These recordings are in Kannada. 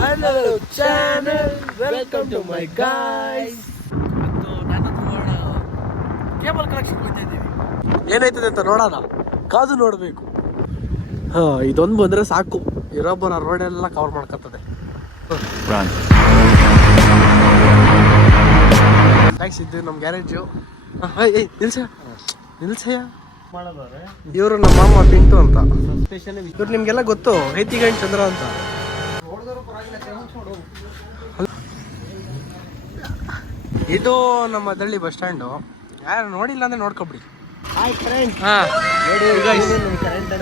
Hello channel, welcome to my guys. ಮತ್ತು ನಾನು ಕೇಬಲ್ ಕಲೆಕ್ಷನ್ ಬರ್ತಾ ಇದ್ದೀವಿ. ಏನಾಯ್ತದೆ ಅಂತ ನೋಡೋಣ, ಕಾದು ನೋಡಬೇಕು. ಇದೊಂದು ಬಂದರೆ ಸಾಕು, ಇರೋಬ್ಬರ ರೋಡೆಲ್ಲ ಕವರ್ ಮಾಡ್ಕೊತದೆ. ಥ್ಯಾಂಕ್ಸ್. ಇದು ನಮ್ಮ ಗ್ಯಾರೇಜು. ನಿಲ್ಸಯ್ಯ ಇವರು ನಮ್ಮ ಮಾಮ ಪಿಂಟು ಅಂತ. ಇವ್ರು ನಿಮ್ಗೆಲ್ಲ ಗೊತ್ತು, ಐತಿಗಂಡ್ ಚಂದ್ರ ಅಂತ. ಇದು ನಮ್ಮ ದಳ್ಳಿ ಬಸ್ ಸ್ಟ್ಯಾಂಡು. ಯಾರು ನೋಡಿಲ್ಲ ಅಂದ್ರೆ ನೋಡ್ಕೊಬಿಡಿ.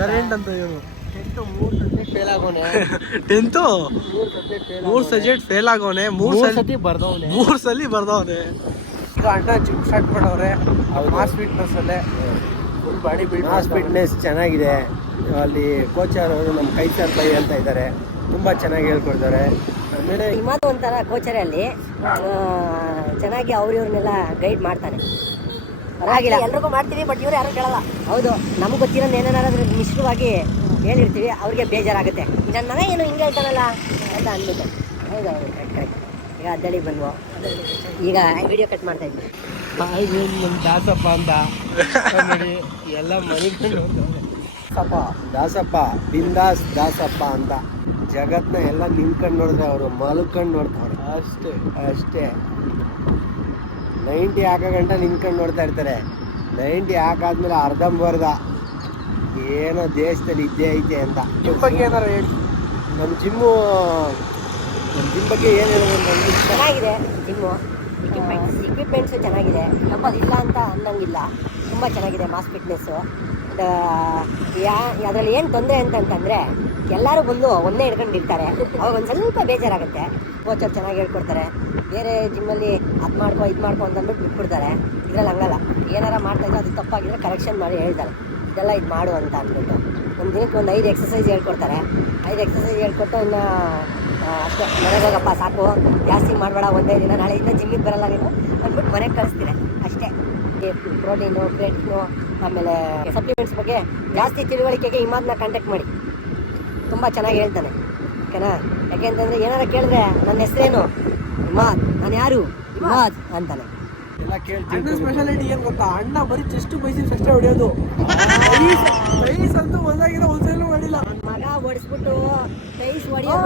ಕರೆಂಟ್ ಅಂತ ಇವರು ಟೆಂತು 3 ಸಬ್ಜೆಕ್ಟ್ ಫೇಲ್ ಆಗೋನೆ, 3 ಸಲ ಬರ್ದವನೆ. ಈಗ ಅಣ್ಣ ಜಿಮ್ ಸ್ಟಾರ್ಟ್ ಮಾಡವ್ರೆ ಮಾಸ್ ಫಿಟ್ನೆಸ್ ಅಲ್ಲೇ. Full body build, mass fitness ಚೆನ್ನಾಗಿದೆ. ಅಲ್ಲಿ ಕೋಚರ್ ಅವರು ನಮ್ಮ ಕೈಸರ್ ಬೈ ಅಂತ ಇದ್ದಾರೆ, ತುಂಬ ಚೆನ್ನಾಗಿ ಹೇಳ್ಕೊಡ್ತಾರೆ. ಆಮೇಲೆ ಹಿಮಾತ್ ಒಂಥರ ಕೋಚರೇ ಅಲ್ಲಿ ಚೆನ್ನಾಗಿ ಇವ್ರನ್ನೆಲ್ಲ ಗೈಡ್ ಮಾಡ್ತಾನೆ. ಪರವಾಗಿಲ್ಲ, ಎಲ್ರಿಗೂ ಮಾಡ್ತೀವಿ, ಬಟ್ ಇವ್ರು ಯಾರು ಕೇಳಲ್ಲ. ಹೌದು, ನಮ್ಗೆ ಗೊತ್ತಿರೋದು ಏನೇನಾದ್ರೂ ಮಿಶ್ರವಾಗಿ ಹೇಳಿರ್ತೀವಿ, ಅವ್ರಿಗೆ ಬೇಜಾರಾಗುತ್ತೆ. ನನ್ನ ಮಗ ಏನು ಹಿಂಗೆ ಹೇಳ್ತಾನಲ್ಲ ಅಂತ ಅಂದ್ಬಿಟ್ಟು. ಹೌದು ಹೌದು, ಕರೆಕ್ಟ್. ಈಗ ಅದ್ದಳಿಗೆ ಬಂದ್ವು, ಈಗ ವಿಡಿಯೋ ಕಟ್ ಮಾಡ್ತಾ ಇದ್ವಿ. ನಮ್ಮ ದಾಸಪ್ಪ ಅಂತ ಎಲ್ಲ ಮನೆ ದಾಸಪ್ಪ ಬಿಂದಾಸ್ ದಾಸಪ್ಪ ಅಂತ ಜಗತ್ನ ಎಲ್ಲ ನಿಂತ್ಕೊಂಡು ನೋಡಿದ್ರೆ ಅವರು ಮಲ್ಕೊಂಡು ನೋಡ್ತಾರೆ ಅಷ್ಟೇ. 90 ಹಾಕೋ ಗಂಟ ನಿಂತ್ಕೊಂಡು ನೋಡ್ತಾ ಇರ್ತಾರೆ. 90 ಹಾಕಾದ್ಮೇಲೆ ಅರ್ಧಂಬರ್ಧ ಏನೋ ದೇಶದಲ್ಲಿ ಇದ್ದೇ ಐತೆ ಅಂತ. ನಿಮ್ಮ ಬಗ್ಗೆ ಏನಾರು ಹೇಳಿ. ನಮ್ಮ ಜಿಮ್ ಬಗ್ಗೆ ಏನು ಹೇಳ್ಬೋದು? ಚೆನ್ನಾಗಿದೆ ಜಿಮ್ಮು, ಇಕ್ವಿಪ್ಮೆಂಟ್ಸು ಚೆನ್ನಾಗಿದೆ, ನಮ್ಮದಿಲ್ಲ ಅಂತ ಅನ್ನಂಗಿಲ್ಲ. ತುಂಬ ಚೆನ್ನಾಗಿದೆ ಮಾಸ್ ಫಿಟ್ನೆಸ್ಸು. ಅದರಲ್ಲಿ ಏನು ತೊಂದರೆ ಅಂತಂತಂದರೆ ಎಲ್ಲರೂ ಬಂದು ಒಂದೇ ಹಿಡ್ಕೊಂಡಿರ್ತಾರೆ, ಅವಾಗ ಒಂದು ಸ್ವಲ್ಪ ಬೇಜಾರಾಗುತ್ತೆ. ಕೋಚರ್ ಚೆನ್ನಾಗಿ ಹೇಳ್ಕೊಡ್ತಾರೆ. ಬೇರೆ ಜಿಮ್ಮಲ್ಲಿ ಅದು ಮಾಡ್ಕೊ ಇದು ಮಾಡ್ಕೊ ಅಂತಂದ್ಬಿಟ್ಟು ಬಿಟ್ಬಿಡ್ತಾರೆ. ಇದರಲ್ಲಿ ಹಂಗಲ್ಲ, ಏನಾರ ಮಾಡ್ತಾಯಿದ್ರೆ ಅದು ತಪ್ಪಾಗಿದ್ರೆ ಕರೆಕ್ಷನ್ ಮಾಡಿ ಹೇಳ್ತಾರೆ, ಇದೆಲ್ಲ ಇದು ಮಾಡು ಅಂತ ಅಂದ್ಬಿಟ್ಟು. ಒಂದು ದಿನಕ್ಕೆ ಒಂದು 5 ಎಕ್ಸಸೈಸ್ ಹೇಳ್ಕೊಡ್ತಾರೆ. 5 ಎಕ್ಸಸೈಸ್ ಹೇಳ್ಕೊಟ್ಟು ಇನ್ನು ಅಷ್ಟೇ, ಮನೆಗೆ ಹೋಗಪ್ಪ ಸಾಕು, ಜಾಸ್ತಿ ಮಾಡಬೇಡ, ಒಂದೇ ದಿನ ನಾಳೆಯಿಂದ ಜಿಮ್ಮಿಗೆ ಬರಲ್ಲ ನೀನು ಅಂದ್ಬಿಟ್ಟು ಮನೆಗೆ ಕಳಿಸ್ತೀರ ಅಷ್ಟೇ. ಪ್ರೋಟೀನು, ಕ್ರೇಟಿನು, ಆಮೇಲೆ ಸಪ್ಲಿಮೆಂಟ್ಸ್ ಬಗ್ಗೆ ಜಾಸ್ತಿ ತಿಳುವಳಿಕೆಗೆ ಹಿಮಾದ್ನ ಕಾಂಟ್ಯಾಕ್ಟ್ ಮಾಡಿ, ತುಂಬ ಚೆನ್ನಾಗಿ ಹೇಳ್ತಾನೆ. ಓಕೆನಾ? ಯಾಕೆಂತಂದರೆ ಏನಾರ ಕೇಳಿದ್ರೆ ನನ್ನ ಹೆಸರೇನು ಹಿಮಾದ್, ನಾನು ಯಾರು ಹಿಮಾದ್ ಅಂತಾನೆ. ಅಣ್ಣ ಸ್ಪೆಷಾಲಿಟಿ ಏನು ಗೊತ್ತಾ? ಅಣ್ಣ ಬರೀ ಚೆಸ್ಟ್ ಬೈಸಿಪ್ಸ್ ಅಷ್ಟೇ ಹೊಡೆಯೋದು, ಪ್ರೈಸ್ ಅಂತೂ ಒಂದಾಗಿರೋ ಒಂದ್ಸಲ ಮಾಡಿಲ್ಲ. ನನ್ನ ಮಗ ಓಡಿಸ್ಬಿಟ್ಟು ಪ್ರೈಸ್ ಹೊಡೆಯೋದು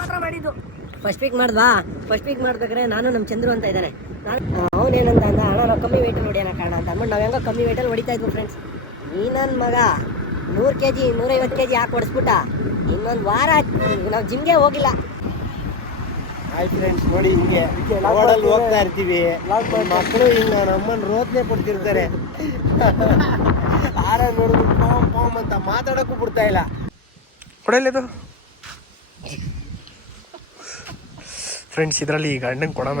ಮಾತ್ರ ಮಾಡಿದ್ದು. ಫಸ್ಟ್ ವೀಕ್ ಮಾಡ್ದಾ? ಫಸ್ಟ್ ವೀಕ್ ಮಾಡ್ಬೇಕಾದ್ರೆ ನಾನು ನಮ್ಮ ಚಂದ್ರು ಅಂತ ಇದ್ದಾನೆ. ಅವನೇನಂತ ಅಂದ, ಅಣ್ಣ ನಾವು ಕಮ್ಮಿ ವೆಯ್ಟಲ್ಲಿ ಹೊಡಿಯೋಣ ಕಾರಣ ಅಂತ ಅಂದ್ಬಿಟ್ಟು ನಾವು ಹೆಂಗೋ ಕಮ್ಮಿ ವೆಯ್ಟಲ್ಲಿ ಹೊಡಿತಾ ಇದ್ವಿ ಫ್ರೆಂಡ್ಸ್. ಈ ನನ್ನ ಮಗ 100 kg 150 kg ಹಾಕಿ ಹೊಡಿಸ್ಬಿಟ್ಟ. ಇನ್ನೊಂದು ವಾರ ನಾವು ಜಿಮ್ಗೆ ಹೋಗಿಲ್ಲ. ಆಯ್ತು ಫ್ರೆಂಡ್ಸ್, ನೋಡಿ ಹಿಂಗೆ ರೋಡಲ್ಲಿ ಹೋಗ್ತಾ ಇರ್ತೀವಿ, ಮಕ್ಕಳು ಹಿಂಗೆ ನಮ್ಮನ್ನು ರೋದನೆ ಕೊಡ್ತಿರ್ತಾರೆ. ಆರ ನೋಡಿದ್ರು ಪಾಮ್ ಪಾಮ್ ಅಂತ ಮಾತಾಡೋಕ್ಕೂ ಬಿಡ್ತಾ ಇಲ್ಲ. ಕೊಡಲಿದು ಫ್ರೆಂಡ್ಸ್, ಇದರಲ್ಲಿ ಈಗ ಅಣ್ಣಂಗೆ ಕೊಡೋಣ.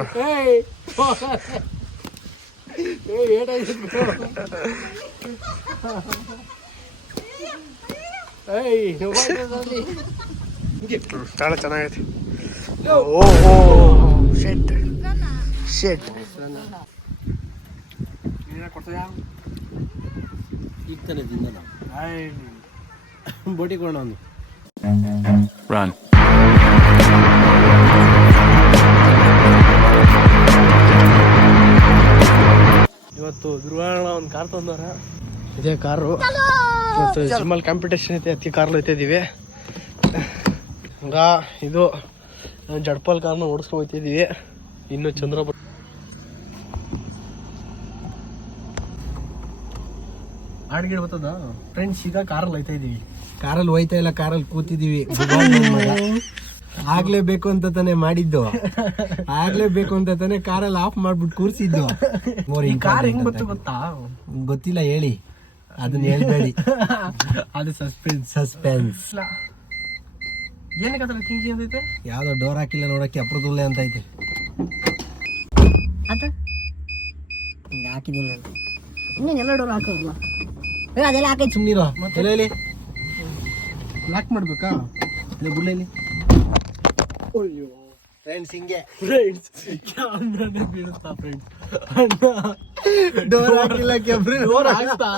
ಭಾಳ ಚೆನ್ನಾಗೈತಿ. ಓಹೋ ಶೆಟ್ ಶೆಟ್ ಕೊಡ್ತೀಯಾ? ಈಗ ತಾನೆ ತಿಂದ ಬೋಟಿ ಕೊಡೋಣ ಒಂದು ರನ್. ಇವತ್ತು ಧ್ರುವಣ್ಣ ಒಂದು ಕಾರ್ ತಂದವ್ರ. ಇದೇ ಕಾರು ಇವತ್ತು ಜಿಮ್ಮಲ್ಲಿ ಕಾಂಪಿಟೇಷನ್ ಐತೆ, ಅದಕ್ಕೆ ಕಾರ್ಲು ಹೋಗ್ತಿದ್ದೀವಿ. ಇದು ಜಡ್ಪಲ್ ಕಾರ್ನ ಓಡಿಸ್ಕೊಂಡು ಹೋಗ್ತಿದ್ದೀವಿ. ಇನ್ನು ಚಂದ್ರ ಹಾಡ್ಗಿಡ್ ಬರ್ತದ ಫ್ರೆಂಡ್ಸ್. ಈಗ ಕಾರಲ್ಲಿ ಹೋಯ್ತಾ ಇದೀವಿ. ಕಾರಲ್ಲಿ ಹೋಯ್ತಾ ಇಲ್ಲ, ಕಾರಲ್ಲಿ ಕೂತಿದೀವಿ. ಆಗ್ಲೇಬೇಕು ಅಂತ ತಾನೆ ಮಾಡಿದ್ದು, ಆಗ್ಲೇಬೇಕು ಅಂತ ತಾನೆ ಕಾರಲ್ಲಿ ಆಫ್ ಮಾಡ್ಬಿಟ್ಟು ಕೂರ್ಸಿದ್ದು. ಕಾರ್ ಹೆಂಗ್ ಗೊತ್ತು ಗೊತ್ತಾ? ಗೊತ್ತಿಲ್ಲ, ಹೇಳಿ, ಅದನ್ನ ಹೇಳ್ಬೇಡಿ. ಅದು ಸಸ್ಪೆನ್ಸ್. ಏನಕ್ಕೆ ಥಿಂಕಿಂಗ್ ಅಂತೈತೆ? ಯಾವ್ದೋ ಡೋರ್ ಹಾಕಿಲ್ಲ ನೋಡಕ್ಕೆ, ಅಪ್ರದುಲ್ಲೆ ಅಂತ ಐತೆ. ಅಂತ ಹಿಂಗೆ ಹಾಕಿದ್ದೀನಿ ನಾನು. ಇನ್ನೇನು ಎಲ್ಲ ಡೋರ್ ಹಾಕೋಲ್ಲ, ಅದೆಲ್ಲ ಹಾಕೈತೆ. ಸುಮ್ಮನಿರೋ, ಹೇಳಿ ಲಾಕ್ ಮಾಡ್ಬೇಕಾ? ಬುಳ್ಳೇಲಿ. ಅಯ್ಯೋ ಫ್ರೆಂಡ್ಸ್, ಹಿಂಗೆ ಫ್ರೆಂಡ್ಸ್ ಕ್ಯಾಮ್ರಾನೇ ಬೀಳುತ್ತಾ ಫ್ರೆಂಡ್ಸ್. ಡೋರ್ ಹಾಕಿಲ್ಲ, ಡೋರ್ ಹಾಕ್ತಾ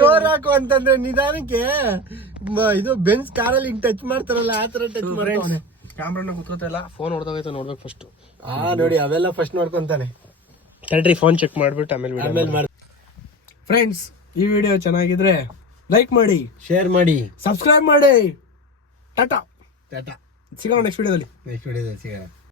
ಡೋರ್ ಹಾಕು ಅಂತಂದ್ರೆ ನಿಧಾನಕ್ಕೆ ಇದು ಬೆನ್ಸ್ ಕಾರಲ್ಲಿ ಹಿಂಗ್ ಟಚ್ ಮಾಡ್ತಾರಲ್ಲ ಆ ತರ ಟಚ್ ಮಾಡ್ತಾನೆ. ಕ್ಯಾಮ್ರಾನ ಕುತ್ಕೋತಾ ಇಲ್ಲ, ಫೋನ್ ಹೊಡೆದೋಗೈತೆ ನೋಡ್ಬೇಕು ಫಸ್ಟ್. ನೋಡಿ ಅವೆಲ್ಲ ಫಸ್ಟ್ ನೋಡ್ಕೊಂತಾನೆ. ತಡ್ರಿ ಫೋನ್ ಚೆಕ್ ಮಾಡ್ಬಿಟ್ಟು ಆಮೇಲೆ ಮಾಡಿ. ಫ್ರೆಂಡ್ಸ್, ಈ ವಿಡಿಯೋ ಚೆನ್ನಾಗಿದ್ರೆ ಲೈಕ್ ಮಾಡಿ, ಶೇರ್ ಮಾಡಿ, ಸಬ್ಸ್ಕ್ರೈಬ್ ಮಾಡಿ. ಟಾಟಾ, ಟಾಟಾ. ಸಿಗೋಣ ನೆಕ್ಸ್ಟ್ ವಿಡಿಯೋದಲ್ಲಿ. ನೆಕ್ಸ್ಟ್ ವಿಡಿಯೋದಲ್ಲಿ ಸಿಗೋಣ.